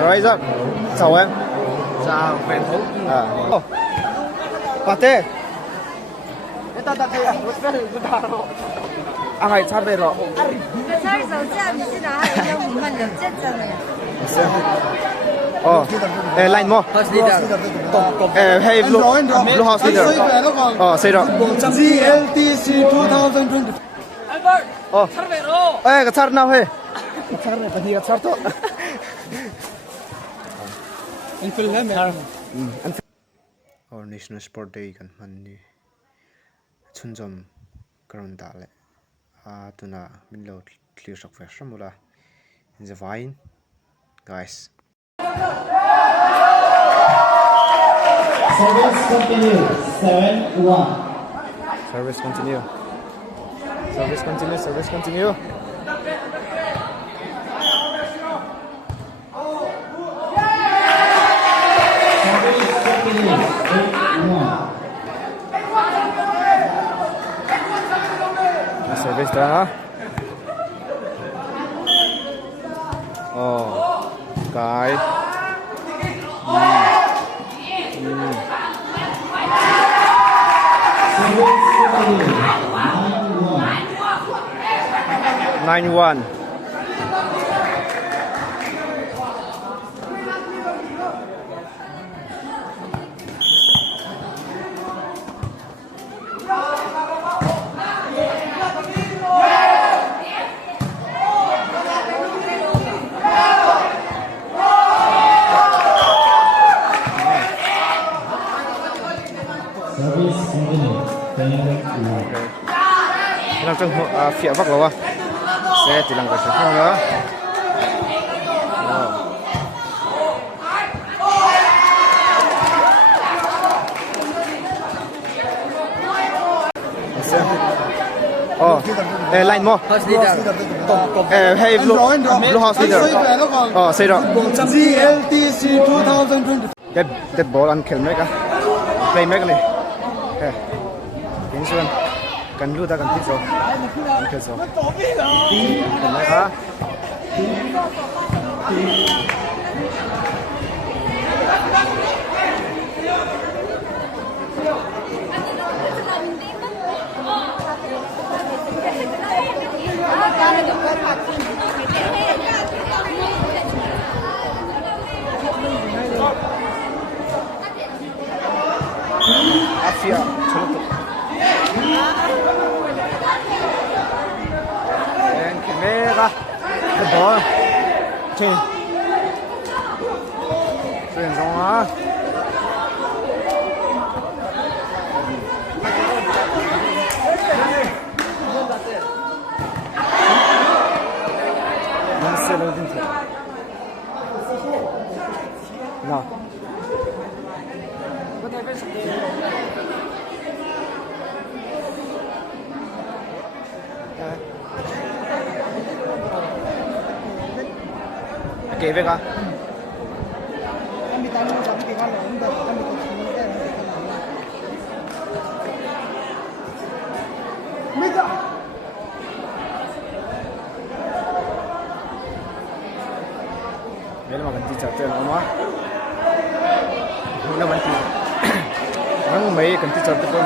Rồi rồi. Chào em. Chào quen thú. Pate. Esta takeya. Angai 차대 로. 살 정지하면 이런 것만 역제잖아요. Line mo. First leader. Hey blue house leader. Say đó. GLTC 2020. Albert. Sarvero. Cái chart nào he? Cái chart này cái gì cái chart to. Anh phil hết mẹ. Our National Sport Day kan man ni. Chunjom karon da le. Tuna min lo clear shock fresh mula. In the vine. Guys. Service continue. 7-1. Service continue. Service continue. Service continue. Service continue. 8-1. Service dah. Guy. Service continue. 9-1. 9-1. Service continue. 10-1. Làm trong phía bắc rồi sẽ chỉ làm cái số không nữa. Line mo. First leader. Hey blue house leader. Say đó. GLTC 2020. Dead ball ăn खेल mấy cả. Play mấy cái này. Tiến xuân. Cần lưu ta cần tiếp rồi. Cần rồi. Cần mấy cả. Afia, chalo to. And camera, the ball. Trên. Chuyển xong á. Marcelo dentro. No. Kể về cả. Bila makan teacher tu nama. Mana mati. Orang mai kan teacher tu pun.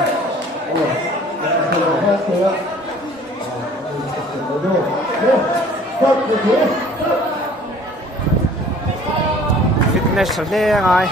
Fitness serde ngai.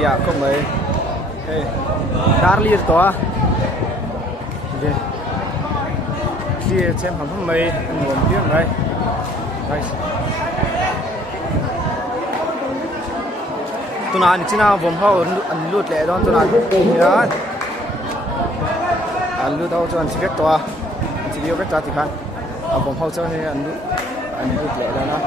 Ya, không mấy. Hey, Darli to. Okay. taxi chem ham mai an nuam piang lai guys tuna ni china vom ho an lut le don tuna ya an lut ho chuan chi vek to a chi yo vek ta ti khan a vom ho chuan an lut le da na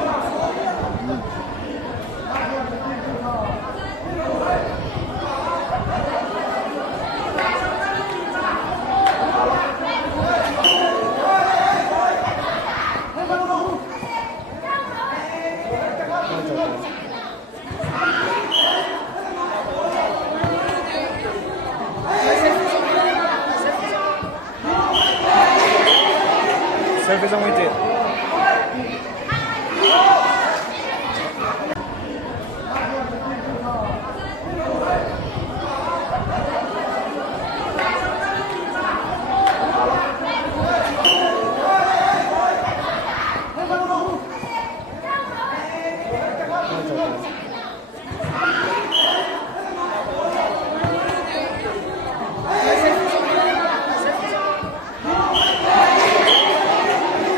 Service on with it.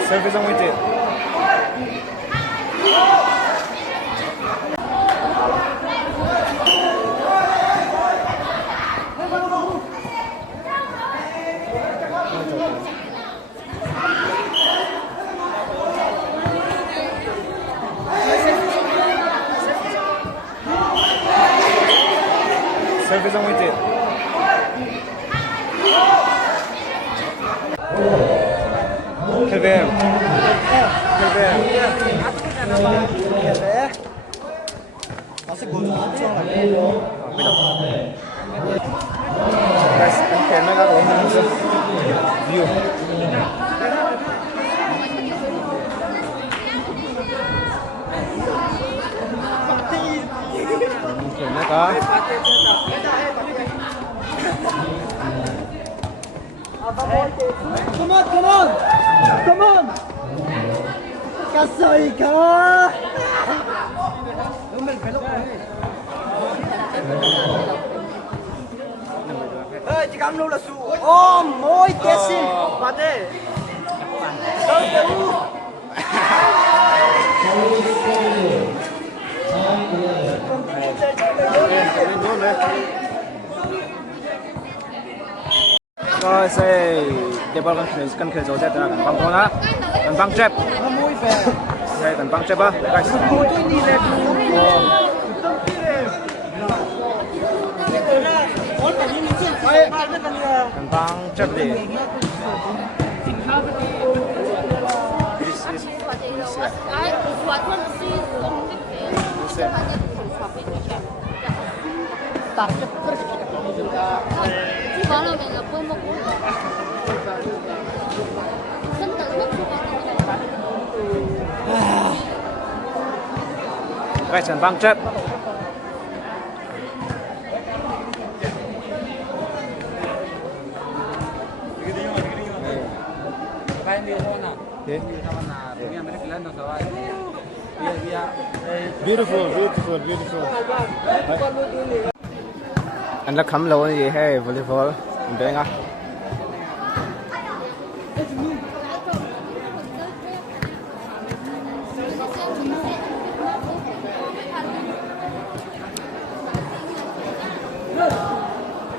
Service on with it. Service on with it. Helvem. Guys, anh nó có view. Nó có. Come on, come on, come on. Cá sợi cá. Ê, chị cầm luôn là su. Ôm môi té xin. Bạn đi. Đâu đâu. Rồi sẽ tiếp vào cần khởi dấu ra từ gần băng con á, gần băng trap. Đây gần băng trap á, guys. Gần băng trap đi. Guys, gần băng trap. Beautiful, beautiful, beautiful. Anh là khám lâu gì hay volleyball bên á.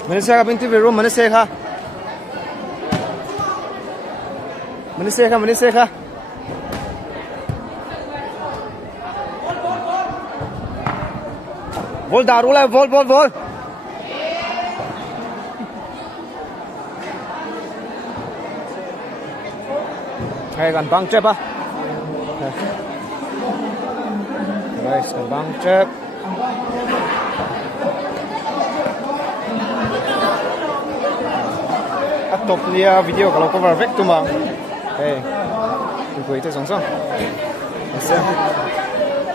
Mình sẽ gặp bên TV room mình sẽ ha. Mình sẽ ha. Vol daru lại vol. Hay gần băng trap á. Guys, gần băng trap. Top lia video kalau cover vek tu mah. Hey, tu itu song.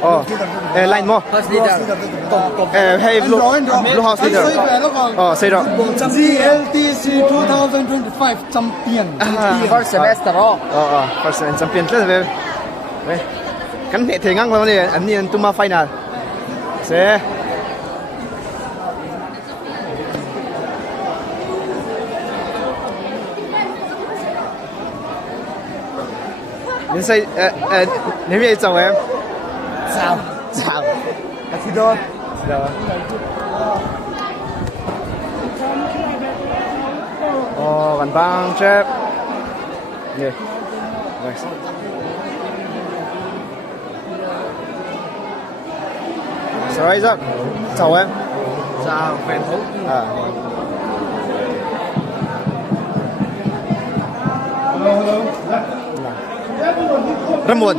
Oh, line mo. Hey, blue house leader. Oh, say đó. GLTC 2025 champion. First semester đó. First semester champion lah về. Về. Kan hệ thể ngang vào này, anh ni tu ma final. Se. 你細你咩做嘅？Sao? Chào. Thì đó. Rồi. Gần băng chép. Nè. Rồi. Rồi giấc. Chào em. Sao? Quen thú. À. Rất buồn.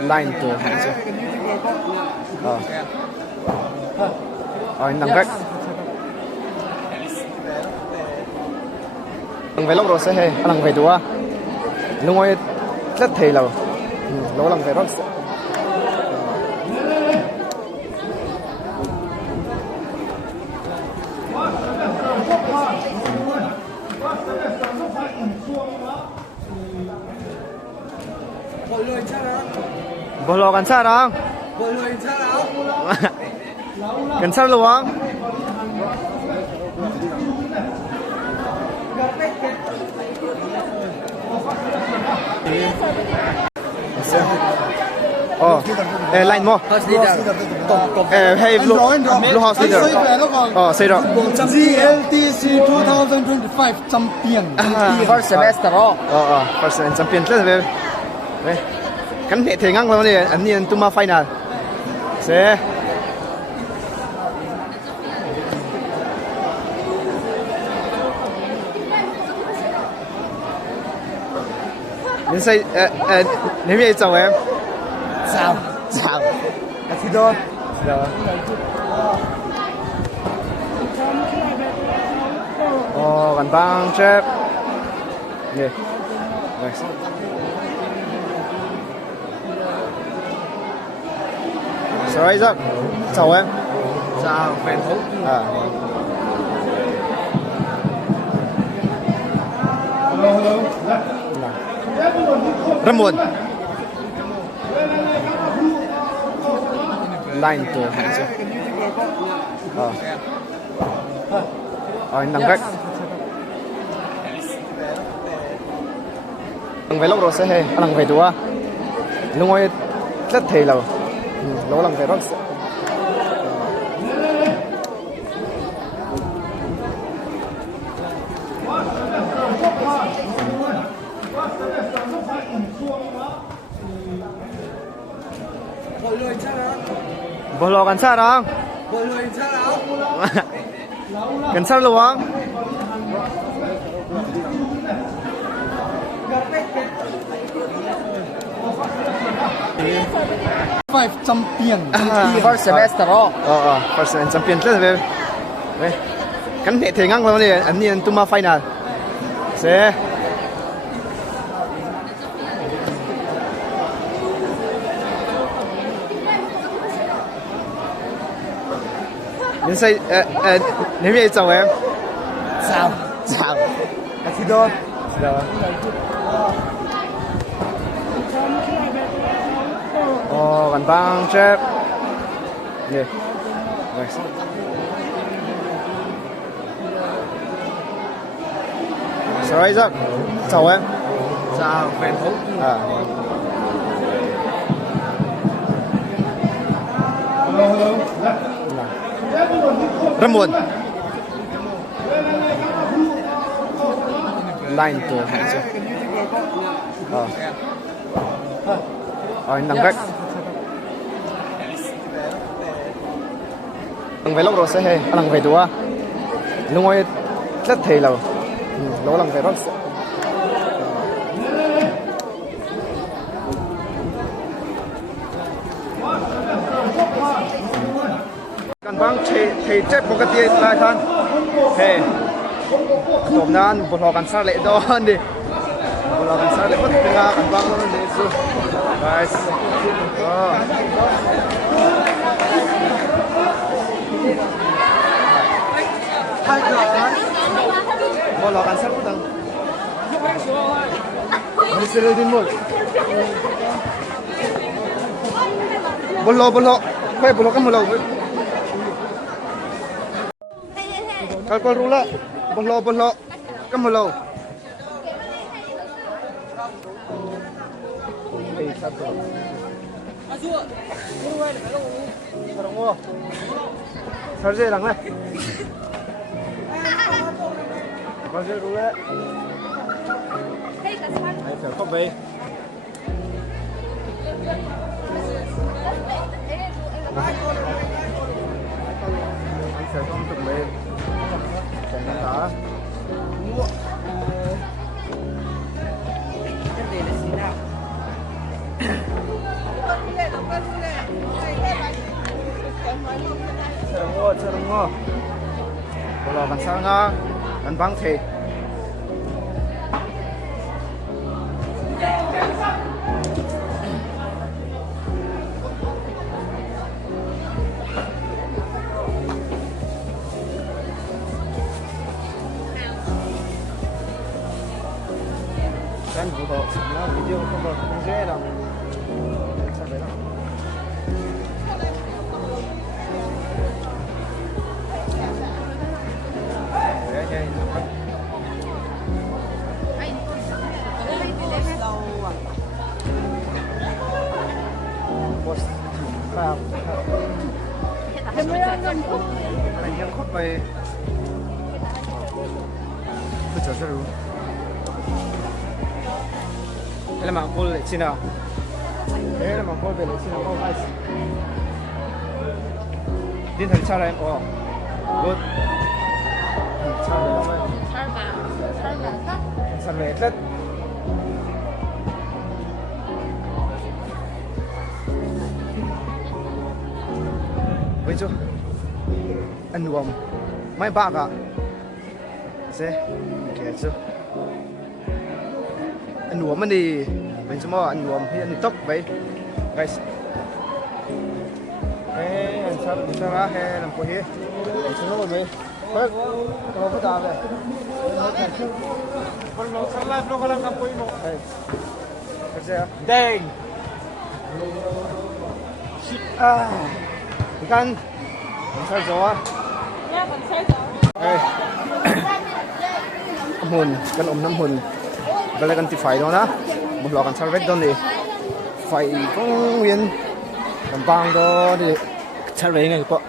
Line từ hãng chưa? Rồi nằm cách. Lần về lúc rồi sẽ hay, lần về đùa. Lúc ấy rất thề lâu. Lúc lần về rất sẽ. Boleh kan sarang? Boleh sarang. Kan sar luang? Oh, line mo. Hey, blue house leader. Oh, say đó. GLTC 2025 champion. First semester đó. First champion lên về. Về. Kan thể ngang vào này, anh nhìn tuma final. Sẽ. Nên say, nếu như chào em. Sao? Chào. Thì đó. Rồi. Gần băng chép. Nè. Rồi. Rồi giấc. Chào em. Sao? Quen thú. À. Rất buồn. Line từ hãng chưa? Rồi nằm cách. Lần về lúc rồi sẽ hay, lần về đùa. Lúc ấy rất thề lâu. Lúc lần về rất sẽ. Boleh kan sarang? Boleh sarang. Kan sar luang? Five champion. First semester đó. First champion lên về. Về. Kan thể ngang vào này, anh nhìn tuma final. Sẽ. Nên say, nếu như chào em. Sao? Chào. Thì đó. Rồi. Gần băng chép. Nè. Rồi. Rồi giấc. Chào em. Sao? Quen thú. À. Rất buồn. Line từ hãng chưa? Rồi nằm cách. Lần về lúc rồi sẽ hay, lần về đùa. Lúc ấy rất thề lâu. Lúc lần về rất sẽ. Kan bang thầy chết một cái tiền lại thân. Hey. Tôm nan bột kan sar lệ đó đi. Bột kan sar lệ mất tiếng kan bang nó đi su. Guys. Bột kan sar putang. Mesti din mo. Bolo. Kaya bolo kan mo. Kalkul rula. Bolo. Kamu lo. Sao dễ lắm này. Bao nhiêu đúng đấy. Hãy phải không về. Anh sẽ không từng về. Chẳng hạn đó. Chưa đúng không? Bây giờ bạn sao nga? Bạn vắng thì. Xem vụ đó, nó video không được không dễ đâu. Sao vậy đó? Anhยังคดไปคือจะรู้แล้วมันก็เลยชินะแล้วมันก็เป็นเลยชินะก็ไม่ดินถึงชาอะไรอ๋อรถชาอะไรไหมชาอะไรแล้วไปจูอันรวมไม่บ้ากะเซ่แกจูอันรวมมันดีเป็นสมออันรวมที่อันตกไป guys เฮ้ยอันชอบชอบเฮ้ยลำพูฮีอันชอบไหมเฮ้ยตัวก็ตามเลยคนเราสักไลฟ์เรากำลังลำพูฮีหมดเฮ้ยเข้าใจอ่ะแดงกันมันใช่จ้ะเฮ้ยหุ่นกันอมน้ำหุ่นกันเลยกันติดไฟด้วยนะบุหรี่กันชาร์เวทด้วยดิไฟก็เวียนกันบางด้วยดิชาร์เวทไงปะ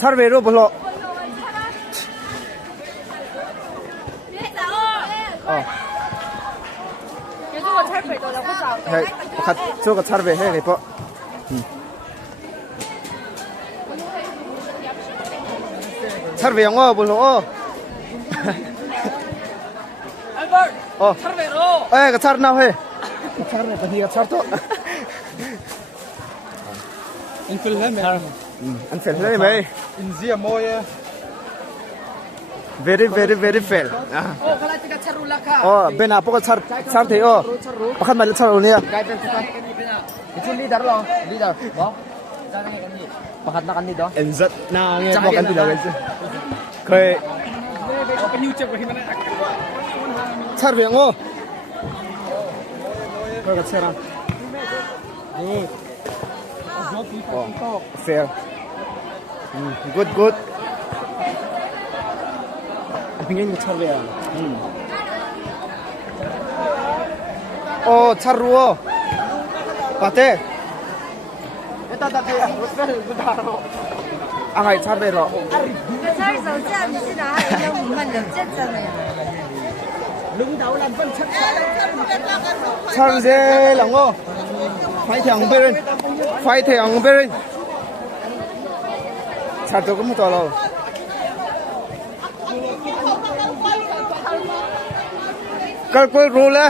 ชาร์เวทรู้บุหรี่อ๋อเฮ้ยขัดช่วยกับชาร์เวทให้ไงปะชาร์เวทยังไงบุหรี่อ๋อชาร์เวทโอ้เอ้ยกับชาร์น่าเฮ้ยชาร์เวทพอดีกับชาร์โต้อันเฟลเลยไหมอันเฟลเลยไหมอินเซียโมยvery very very fail โอ้ขณะที่กัชรุลักค่ะ อ๋อเป็นอะไรพวกชาร์เทโอประคันมาเลยชาร์โอเนี่ย กลายเป็นitu leader loh leader boh jangan kayak gini pakat na kanito enzat na ngheบอกกันทีละกันเคยชาร์เวทโง่ก็กับชาร์fair good good pengen char be oh char ruo pate eta ta te angai char be ro char手架你是哪里的？我们有见证的呀。 char je lang o phai thang berin char to cũng to lo kal koi rule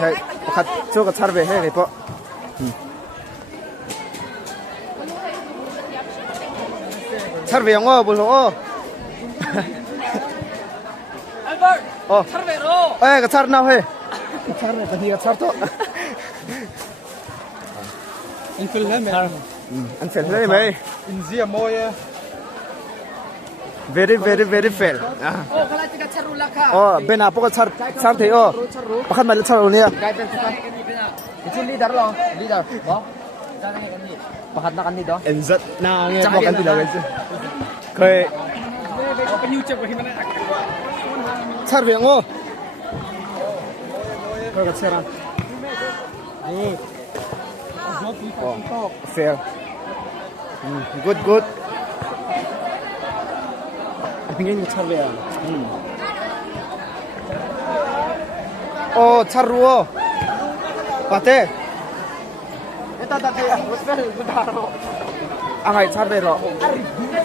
hey khat cho ka char be he ni po char be ngo bu lo oh char be ro eh ka char na he char be ka hi ka char to anh phil le me anh phil le me in zia moy very very very fail โอ้ขณะที่กัชรุลักค่ะ oh ben apa ka char the oh pakan ma le char o ne กลายเป็นitu leader loh leader boh Pakat na kanito. Enzat na nghe Chắc bao là cái gì nó- đâu cái khơi chặt việc ngô khơi cái xe ra fair good good Pingin mo charve ya. chặt ruo pate angay chặt về rồi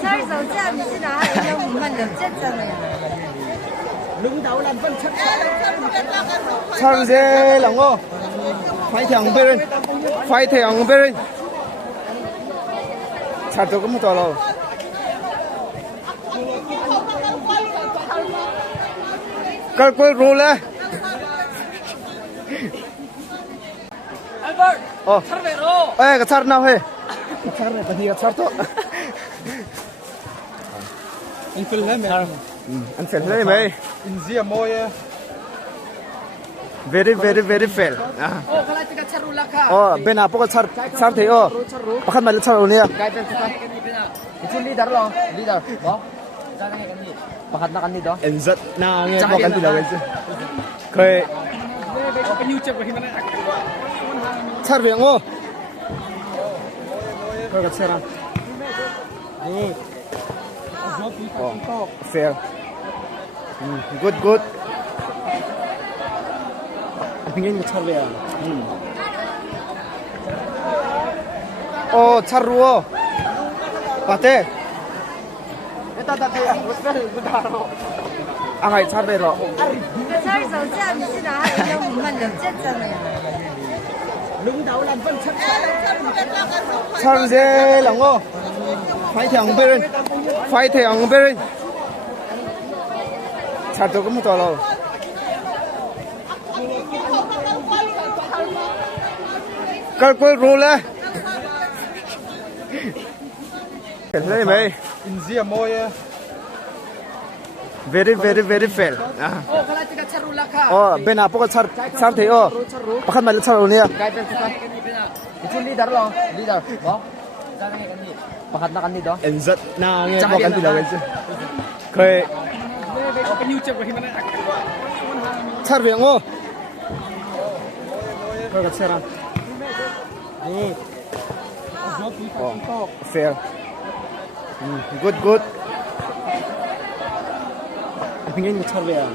살手架你是拿来用我们的这真的呀？ chặt dê lòng ngô phải thằng bên phải thằng bên chặt tôi cũng to rồi cái quay rô lên ê cái chặt nào hết cái chặt này cái gì cái chặt thôi Anh phil lên mẹ. anh phải lấy mày In zia moy. very very very fair Oh, kalau tiga charula ka. bên nào có chặt chặt thế bắt mắt chặt rồi nè Kahit sa Ito leader lo, leader. Bo. Sana kay kanito. Pakat na kanito. enzat na nghe Chắc bao là cái gì nó- đâu cái khơi Open YouTube ko himana. chặt việc ngô khơi cái xe ra fair good good Pingin mo charve ya. chặt ruo pate angay chặt về rồi 살手架你是拿来用我们的这真的呀？ chặt dê lòng ngô phải thằng bên chặt tôi cũng to rồi cái quay rô lên lấy mày In zia moy. very very very fair Oh, kalau tiga charula ka. bên nào có chặt chặt thế bắt mắt chặt rồi nè Kahit sa Ito leader lo, leader. Bo. Sana kay kanito. Pakat na kanito. enzat na nghe Chắc bao là cái gì nó- đâu cái khơi Open YouTube ko himana. chặt việc ngô khơi cái xe ra fair good good Pingin mo charve ya.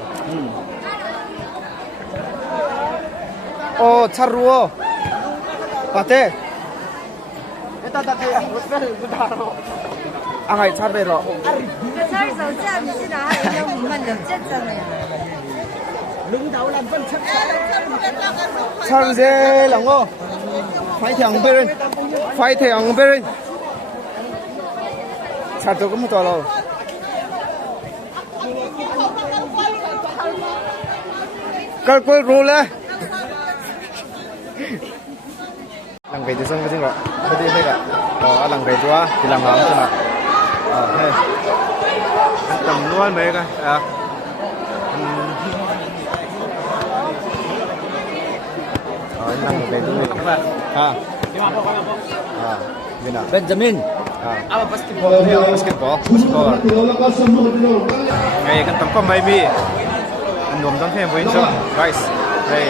chặt ruo pate angay chặt về rồi 살手架你是拿来用我们的这真的呀？ chặt dê lòng ngô phải thằng bên chặt tôi cũng to rồi cái quay rô lên lằng về từ sân cái gì rồi cái gì vậy lằng về chúa thì lằng hỏng rồi hey tầm luôn mấy cái lằng về chúa bên nào Benjamin. Apa basketball? basketball ngày kan tam ko mai mi an nom dang thêm với so guys đây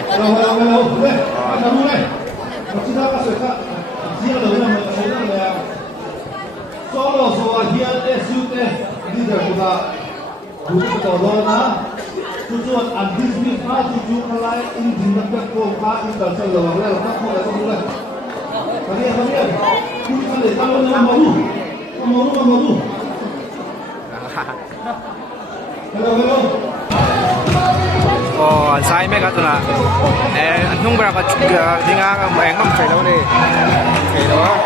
anh sai mấy cái tụi nào anh không biết là cái tiếng Anh mà anh không phải đâu đi phải đó